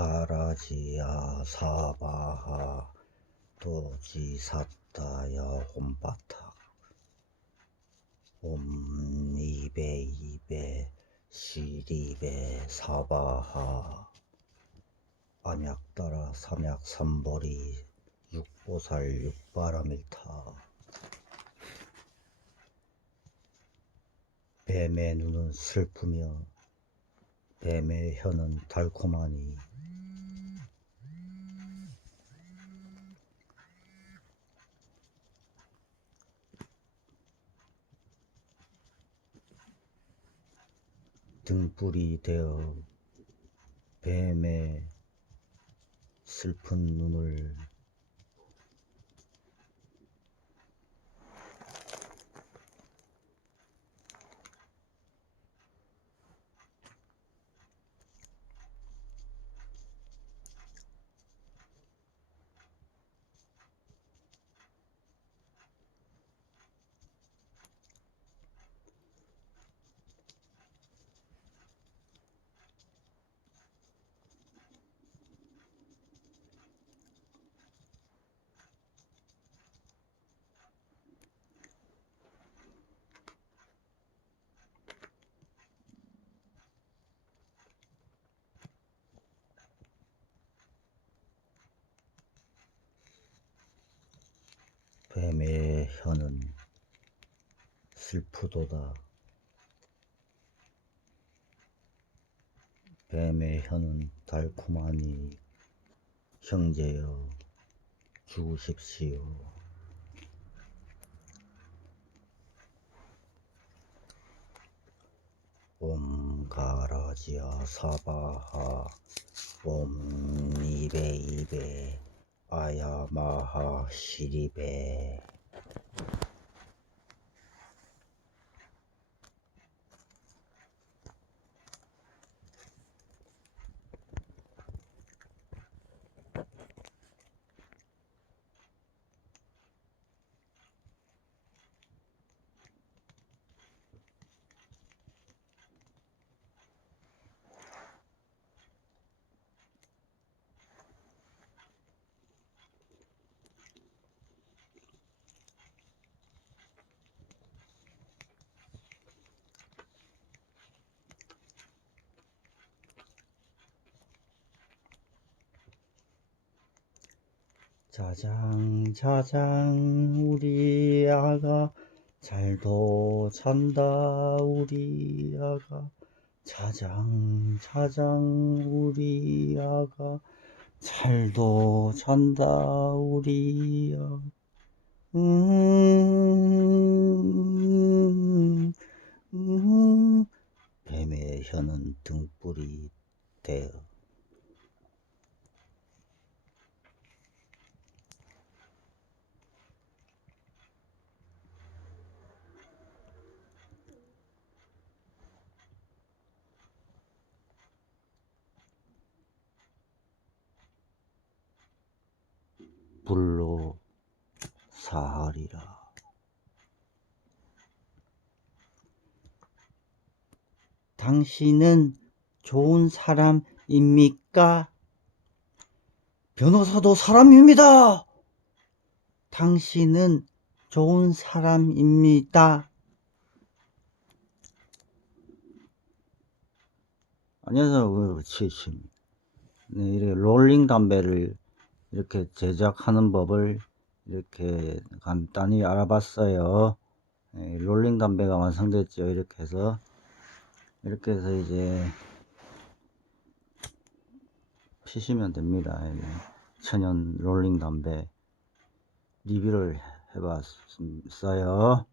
가라지야 사바하. 도지사다야 홈바타 옴 이베 이베 시리베 사바하. 안약따라 삼약 삼벌이 육보살 육바라밀타. 뱀의 눈은 슬프며 뱀의 혀는 달콤하니 등불이 되어 뱀의 슬픈 눈을 뱀의 혀는 슬프도다. 뱀의 혀는 달콤하니 형제여 죽으십시오. 옴 가라지야 사바하 옴 이베 이베 아야마하 시리베 자장 자장 우리 아가 잘도 잔다 우리 아가. 자장 자장 우리 아가 잘도 잔다 우리 아가. 음, 음, 뱀의 혀는 등불이 되어 불로 사하리라 당신은 좋은 사람입니까? 변호사도 사람입니다. 당신은 좋은 사람입니다. 안녕하세요. 치치입니다. 네, 이렇게 롤링 담배를 이렇게 제작하는 법을 이렇게 간단히 알아봤어요. 네, 롤링 담배가 완성됐죠. 이렇게 해서 이렇게 해서 이제 피시면 됩니다. 이게 천연 롤링 담배 리뷰를 해봤어요.